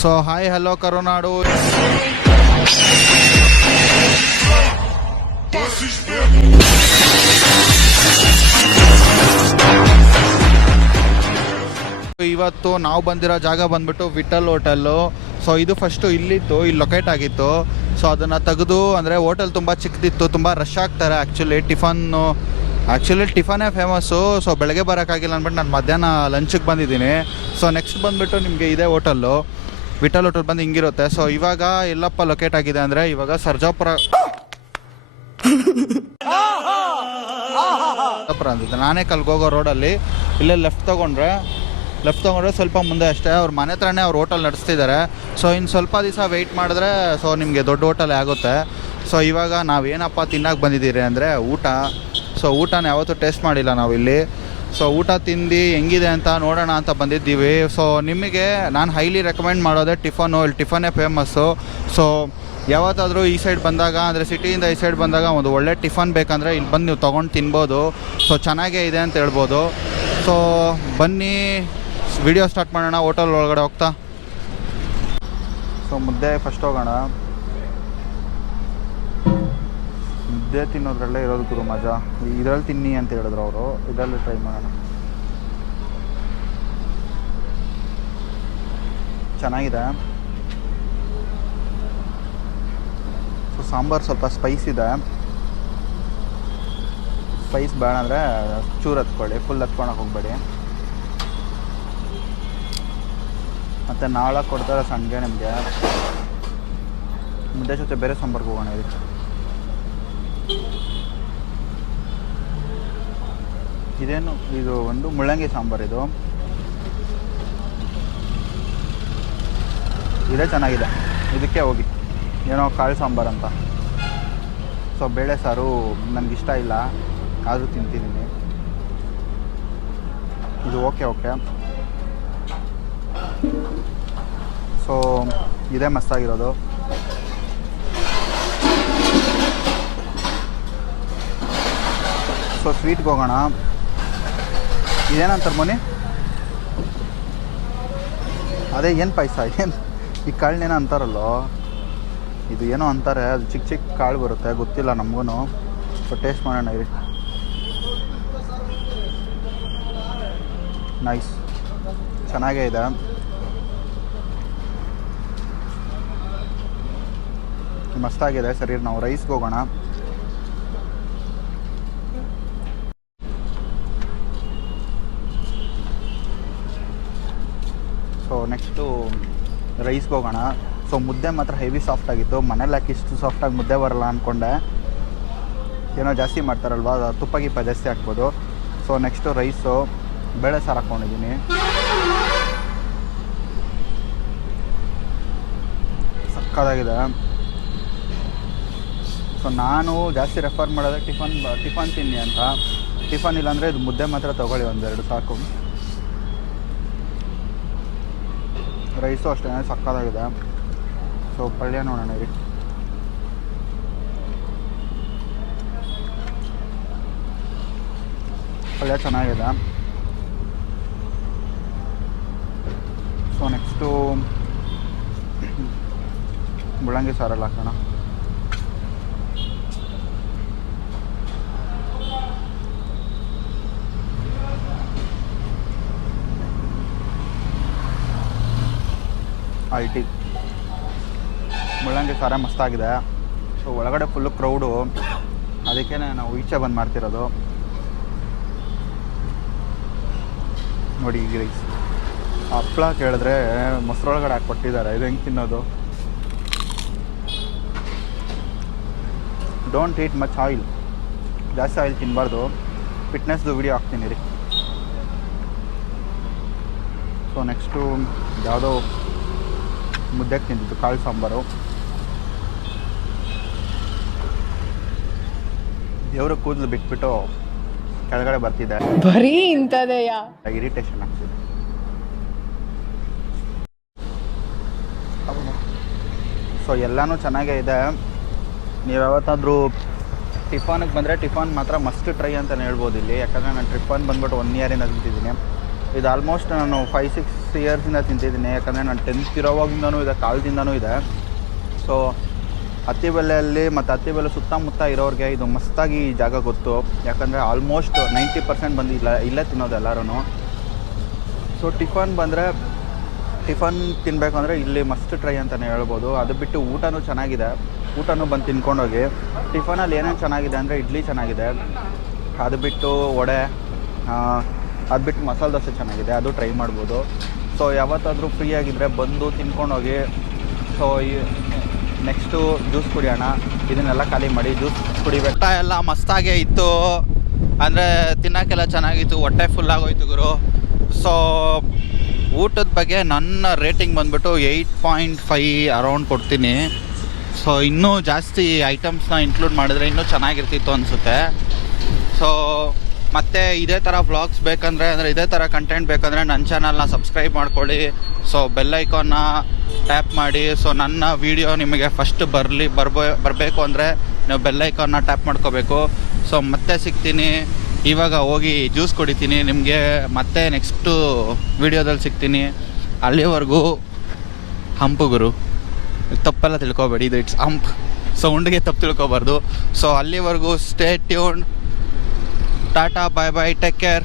So hi hello ಕರುನಾಡು ಇವತ್ತು ನಾವು ಬಂದಿರೋ ಜಾಗ ಬಂದ್ಬಿಟ್ಟು ವಿಠಲ್ ಹೋಟೆಲ್ಲು. ಸೊ ಇದು ಫಸ್ಟು ಇಲ್ಲಿತ್ತು, ಇಲ್ಲಿ ಲೊಕೇಟ್ ಆಗಿತ್ತು. ಸೊ ಅದನ್ನು ತೆಗೆದು, ಅಂದರೆ ಹೋಟೆಲ್ ತುಂಬ ಚಿಕ್ಕದಿತ್ತು, ತುಂಬ ರಶ್ ಆಗ್ತಾರೆ ಆ್ಯಕ್ಚುಲಿ ಟಿಫನ್ನು ಆ್ಯಕ್ಚುಲಿ ಟಿಫನೇ ಫೇಮಸ್ಸು ಸೊ ಬೆಳಗ್ಗೆ ಬರೋಕ್ಕಾಗಿಲ್ಲ ಅಂದ್ಬಿಟ್ಟು ನಾನು ಮಧ್ಯಾಹ್ನ ಲಂಚಿಗೆ ಬಂದಿದ್ದೀನಿ. ಸೊ ನೆಕ್ಸ್ಟ್ ಬಂದುಬಿಟ್ಟು ನಿಮಗೆ ಇದೇ ಹೋಟೆಲ್ಲು ವಿಠಲ್ ಹೋಟೆಲ್ ಬಂದು ಹಿಂಗಿರುತ್ತೆ. ಸೊ ಇವಾಗ ಎಲ್ಲಪ್ಪ ಲೊಕೇಟ್ ಆಗಿದೆ ಅಂದರೆ ಇವಾಗ ಸರ್ಜಾಪುರ ಸರ್ಜಾಪುರ ಅಂತಿದ್ದೆ ನಾನೇ ಕಲ್ಗೋಗೋ ರೋಡಲ್ಲಿ ಇಲ್ಲೇ ಲೆಫ್ಟ್ ತೊಗೊಂಡ್ರೆ ಲೆಫ್ಟ್ ತೊಗೊಂಡ್ರೆ ಸ್ವಲ್ಪ ಮುಂದೆ ಅಷ್ಟೇ. ಅವ್ರ ಮನೆ ಹತ್ರನೇ ಅವ್ರು ಹೋಟೆಲ್ ನಡೆಸ್ತಿದ್ದಾರೆ ಸೊ ಇನ್ನು ಸ್ವಲ್ಪ ದಿವಸ ವೆಯ್ಟ್ ಮಾಡಿದ್ರೆ ಸೊ ನಿಮಗೆ ದೊಡ್ಡ ಹೋಟೆಲ್ ಆಗುತ್ತೆ. ಸೊ ಇವಾಗ ನಾವೇನಪ್ಪ ತಿನ್ನಕ್ಕೆ ಬಂದಿದ್ದೀರಿ ಅಂದರೆ ಊಟ. ಸೊ ಊಟನ ಯಾವತ್ತೂ ಟೇಸ್ಟ್ ಮಾಡಿಲ್ಲ ನಾವು ಇಲ್ಲಿ ಸೊ ಊಟ ತಿಂದು ಹೆಂಗಿದೆ ಅಂತ ನೋಡೋಣ ಅಂತ ಬಂದಿದ್ದೀವಿ. ಸೊ ನಿಮಗೆ ನಾನು ಹೈಲಿ ರೆಕಮೆಂಡ್ ಮಾಡೋದೇ ಟಿಫನು ಇಲ್ಲಿ ಟಿಫನೇ ಫೇಮಸ್ಸು ಸೊ ಯಾವತ್ತಾದರೂ ಈ ಸೈಡ್ ಬಂದಾಗ, ಅಂದರೆ ಸಿಟಿಯಿಂದ ಈ ಸೈಡ್ ಬಂದಾಗ ಒಂದು ಒಳ್ಳೆ ಟಿಫನ್ ಬೇಕಂದರೆ ಇಲ್ಲಿ ಬಂದು ನೀವು ತೊಗೊಂಡು ತಿನ್ಬೋದು. ಸೊ ಚೆನ್ನಾಗೇ ಇದೆ ಅಂತ ಹೇಳ್ಬೋದು. ಸೊ ಬನ್ನಿ ವಿಡಿಯೋ ಸ್ಟಾರ್ಟ್ ಮಾಡೋಣ ಹೋಟೆಲ್ ಒಳಗಡೆ ಹೋಗ್ತಾ. ಸೊ ಮುದ್ದೆ ಫಸ್ಟ್ ಹೋಗೋಣ. ಮುದ್ದೆ ತಿನ್ನೋದ್ರಲ್ಲೇ ಇರೋದು ಗುರು ಮಜಾ. ಇದರಲ್ಲಿ ತಿನ್ನಿ ಅಂತ ಹೇಳಿದ್ರು ಅವರು. ಇದರಲ್ಲಿ ಟ್ರೈ ಮಾಡೋಣ. ಚೆನ್ನಾಗಿದೆ. ಸೊ ಸಾಂಬಾರು ಸ್ವಲ್ಪ ಸ್ಪೈಸ್ ಇದೆ. ಸ್ಪೈಸ್ ಬೇಡ ಅಂದರೆ ಚೂರು ಹತ್ಕೊಳ್ಳಿ. ಫುಲ್ ಹತ್ಕೊಳಕ್ಕೆ ಹೋಗಬೇಡಿ. ಮತ್ತು ನಾಳೆ ಕೊಡ್ತಾರೆ ಸಂಜೆ ನಿಮಗೆ. ಮುದ್ದೆ ಜೊತೆ ಬೇರೆ ಸಾಂಬಾರ್ಗೆ ಹೋಗೋಣ ಇದಕ್ಕೆ. ಇದೇನು? ಇದು ಒಂದು ಮುಳ್ಳಂಗಿ ಸಾಂಬಾರು ಇದು. ಇದೇ ಚೆನ್ನಾಗಿದೆ. ಇದಕ್ಕೆ ಹೋಗಿ. ಏನೋ ಕಾಳು ಸಾಂಬಾರು ಅಂತ. ಸೊ ಬೇಳೆ ಸಾರು ನನಗೆ ಇಷ್ಟ ಇಲ್ಲ. ಆದರೂ ತಿಂತಿದ್ದೀನಿ. ಇದು ಓಕೆ ಓಕೆ. ಸೊ ಇದೇ ಮಸ್ತಾಗಿರೋದು. ಸೊ ಸ್ವೀಟ್ಗೆ ಹೋಗೋಣ. ಇದೇನಂತಾರೆ ಮನೆ? ಅದೇ ಏನು ಪಾಯಸ? ಏನು ಈ ಕಾಳನ್ನೇನೋ ಅಂತಾರಲ್ಲೋ? ಇದು ಏನೋ ಅಂತಾರೆ, ಅದು ಚಿಕ್ಕ ಚಿಕ್ಕ ಕಾಳು ಬರುತ್ತೆ, ಗೊತ್ತಿಲ್ಲ ನಮಗೂ ಸೊ ಟೇಸ್ಟ್ ಮಾಡೋಣ ಇರಿ. ನೈಸ್ ಚೆನ್ನಾಗೇ ಇದೆ. ಮಸ್ತಾಗಿದೆ, ಸರಿ ನಾವು ರೈಸ್ಗೆ ಹೋಗೋಣ. ಸೊ ನೆಕ್ಸ್ಟು ರೈಸ್ಗೆ ಹೋಗೋಣ. ಸೊ ಮುದ್ದೆ ಮಾತ್ರ ಹೆವಿ ಸಾಫ್ಟ್ ಆಗಿತ್ತು. ಮನೇಲಿ ಹಾಕಿ ಇಷ್ಟು ಸಾಫ್ಟಾಗಿ ಮುದ್ದೆ ಬರಲ್ಲ ಅಂದ್ಕೊಂಡೆ ಏನೋ ಜಾಸ್ತಿ ಮಾಡ್ತಾರಲ್ವ? ತುಪ್ಪ ಗಿಪ್ಪ ಜಾಸ್ತಿ ಹಾಕ್ಬೋದು. ಸೊ ನೆಕ್ಸ್ಟು ರೈಸು ಬೇಳೆ ಸಾರು ಹಾಕ್ಕೊಂಡಿದ್ದೀನಿ. ಸಕ್ಕದಾಗಿದೆ ಸೊ ನಾನು ಜಾಸ್ತಿ ರೆಫರ್ ಮಾಡೋದೇ ಟಿಫನ್ ಟಿಫನ್ ತಿನ್ನಿ ಅಂತ. ಟಿಫನ್ ಇಲ್ಲಾಂದರೆ ಇದು ಮುದ್ದೆ ಮಾತ್ರ ತೊಗೊಳ್ಳಿ ಒಂದೆರಡು ಸಾಕು. ರೈಸು ಅಷ್ಟೇ ಸಕ್ಕದಾಗಿದೆ ಸೊ ಪಲ್ಯ ನೋಡೋಣ ಇರಿ ಪಲ್ಯ ಚೆನ್ನಾಗಿದೆ. ಸೊ ನೆಕ್ಸ್ಟು ಮುಳ್ಳಂಗಿ ಸಾರಲ್ಲ ಹಾಕೋಣ. ಐ ಟಿ ಮುಳ್ಳಂಗಿ ಸಾರ ಮಸ್ತಾಗಿದೆ. ಸೊ ಒಳಗಡೆ ಫುಲ್ಲು ಕ್ರೌಡು ಅದಕ್ಕೆ ನಾವು ಈಚೆ ಬಂದು ಮಾಡ್ತಿರೋದು. ನೋಡಿ ಈಗ ರೈಸ್ ಹಪ್ಳ ಕೇಳಿದ್ರೆ ಮೊಸರೊಳಗಡೆ ಹಾಕಿ ಕೊಟ್ಟಿದ್ದಾರೆ. ಇದು ಹೆಂಗೆ ತಿನ್ನೋದು? ಡೋಂಟ್ ಈಟ್ ಮಚ್ ಆಯಿಲ್ ಜಾಸ್ತಿ ಆಯಿಲ್ ತಿನ್ನಬಾರ್ದು ಫಿಟ್ನೆಸ್ದು ವಿಡಿಯೋ ಹಾಕ್ತೀನಿ ರೀ ಸೊ ನೆಕ್ಸ್ಟು ಯಾವುದೋ ಮುದ್ದೆಗೆ ತಿಂತಿದ್ದು ಕಾಳು ಸಾಂಬಾರು. ದೇವ್ರ ಕೂದಲು ಬಿಟ್ಬಿಟ್ಟು ಕೆಳಗಡೆ ಬರ್ತಿದೆ. ಬರೀ ಇಂಥದೆಯಾ? ಇರಿಟೇಷನ್ ಆಗ್ತಿದೆ. ಸೊ ಎಲ್ಲನೂ ಚೆನ್ನಾಗೇ ಇದೆ. ನೀವು ಯಾವತ್ತಾದರೂ ಟಿಫಾನಿಗೆ ಬಂದರೆ ಟಿಫಾನ್ ಮಾತ್ರ ಮಸ್ಟ್ ಟ್ರೈ ಅಂತಲೇ ಹೇಳ್ಬೋದು ಇಲ್ಲಿ. ಯಾಕಂದರೆ ನಾನು ಟಿಫಾನ್ ಬಂದ್ಬಿಟ್ಟು ಒನ್ ಇಯರಿಂದ ತಿಂತಿದ್ದೀನಿ ಇದು ಆಲ್ಮೋಸ್ಟ್ ನಾನು ಫೈವ್ ಸಿಕ್ಸ್ ಸಿಕ್ಸ್ ಇಯರ್ಸಿಂದ ತಿಂತಿದ್ದೀನಿ ಯಾಕಂದರೆ ನಾನು ಟೆಂತ್ ಇರೋವಾಗಿಂದನೂ ಇದೆ, ಕಾಲದಿಂದನೂ ಇದೆ. ಸೊ ಹತ್ತಿಬೆಲೆಯಲ್ಲಿ ಮತ್ತು ಹತ್ತಿಬೆಲೆ ಸುತ್ತಮುತ್ತ ಇರೋರಿಗೆ ಇದು ಮಸ್ತಾಗಿ ಜಾಗ ಗೊತ್ತು. ಯಾಕಂದರೆ ಆಲ್ಮೋಸ್ಟ್ ನೈಂಟಿ ಪರ್ಸೆಂಟ್ ಬಂದು ಇಲ್ಲ, ಇಲ್ಲೇ ತಿನ್ನೋದು ಎಲ್ಲರೂ ಸೊ ಟಿಫನ್ ಬಂದರೆ, ಟಿಫನ್ ತಿನ್ನಬೇಕು ಅಂದರೆ ಇಲ್ಲಿ ಮಸ್ಟ್ ಟ್ರೈ ಅಂತಲೇ ಹೇಳ್ಬೋದು. ಅದು ಬಿಟ್ಟು ಊಟನೂ ಚೆನ್ನಾಗಿದೆ. ಊಟನೂ ಬಂದು ತಿನ್ಕೊಂಡೋಗಿ, ಟಿಫನಲ್ಲಿ ಏನೇನು ಚೆನ್ನಾಗಿದೆ ಅಂದರೆ ಇಡ್ಲಿ ಚೆನ್ನಾಗಿದೆ. ಅದು ಬಿಟ್ಟು ವಡೆ ಅದು ಬಿಟ್ಟು ಮಸಾಲೆ ದೋಸೆ ಚೆನ್ನಾಗಿದೆ. ಅದು ಟ್ರೈ ಮಾಡ್ಬೋದು. ಸೊ ಯಾವತ್ತಾದರೂ ಫ್ರೀ ಆಗಿದ್ದರೆ ಬಂದು ತಿನ್ಕೊಂಡೋಗಿ ಸೊ ಈ ನೆಕ್ಸ್ಟು ಜ್ಯೂಸ್ ಕುಡಿಯೋಣ. ಇದನ್ನೆಲ್ಲ ಖಾಲಿ ಮಾಡಿ ಜ್ಯೂಸ್ ಕುಡಿಬೇಕು. ಊಟ ಎಲ್ಲ ಮಸ್ತಾಗೇ ಇತ್ತು. ಅಂದರೆ ತಿನ್ನೋಕ್ಕೆಲ್ಲ ಚೆನ್ನಾಗಿತ್ತು. ಹೊಟ್ಟೆ ಫುಲ್ ಆಗೋಯ್ತು ಗುರು. ಸೊ ಊಟದ ಬಗ್ಗೆ ನನ್ನ ರೇಟಿಂಗ್ ಬಂದ್ಬಿಟ್ಟು ಏಯ್ಟ್ ಪಾಯಿಂಟ್ ಫೈ ಅರೌಂಡ್ ಕೊಡ್ತೀನಿ. ಸೊ ಇನ್ನೂ ಜಾಸ್ತಿ ಐಟಮ್ಸ್ನ ಇನ್ಕ್ಲೂಡ್ ಮಾಡಿದ್ರೆ ಇನ್ನೂ ಚೆನ್ನಾಗಿರ್ತಿತ್ತು ಅನಿಸುತ್ತೆ. ಸೊ ಮತ್ತೆ ಇದೇ ಥರ ವ್ಲಾಗ್ಸ್ ಬೇಕಂದರೆ, ಅಂದರೆ ಇದೇ ಥರ ಕಂಟೆಂಟ್ ಬೇಕಂದರೆ ನನ್ನ ಚಾನಲ್ನ ಸಬ್ಸ್ಕ್ರೈಬ್ ಮಾಡ್ಕೊಳ್ಳಿ. ಸೊ ಬೆಲ್ ಐಕಾನ್ನ ಟ್ಯಾಪ್ ಮಾಡಿ. ಸೊ ನನ್ನ ವಿಡಿಯೋ ನಿಮಗೆ ಫಸ್ಟ್ ಬರಲಿ, ಬರ್ಬೋ, ಬರಬೇಕು ಅಂದರೆ ನೀವು ಬೆಲ್ ಐಕಾನ್ನ ಟ್ಯಾಪ್ ಮಾಡ್ಕೋಬೇಕು. ಸೊ ಮತ್ತೆ ಸಿಗ್ತೀನಿ. ಇವಾಗ ಹೋಗಿ ಜ್ಯೂಸ್ ಕುಡಿತೀನಿ. ನಿಮಗೆ ಮತ್ತೆ ನೆಕ್ಸ್ಟು ವಿಡಿಯೋದಲ್ಲಿ ಸಿಗ್ತೀನಿ. ಅಲ್ಲಿವರೆಗೂ ಹಂಪು ಗುರು. ತಪ್ಪೆಲ್ಲ ತಿಳ್ಕೊಬೇಡಿ. ಇದು ಇಟ್ಸ್ ಹಂಪ್. ಸೊ ಉಂಡಿಗೆ ತಪ್ಪು ತಿಳ್ಕೊಬಾರ್ದು. ಸೊ ಅಲ್ಲಿವರೆಗೂ stay tune Tata, bye bye, take care.